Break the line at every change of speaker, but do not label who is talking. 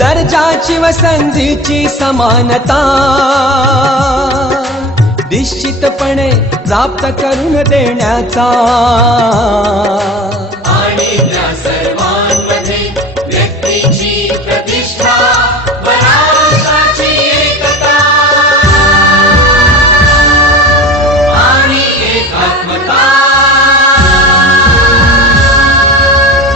दर्जाची व संधीची समानता. निश्चितपणे प्राप्त करून देण्याचा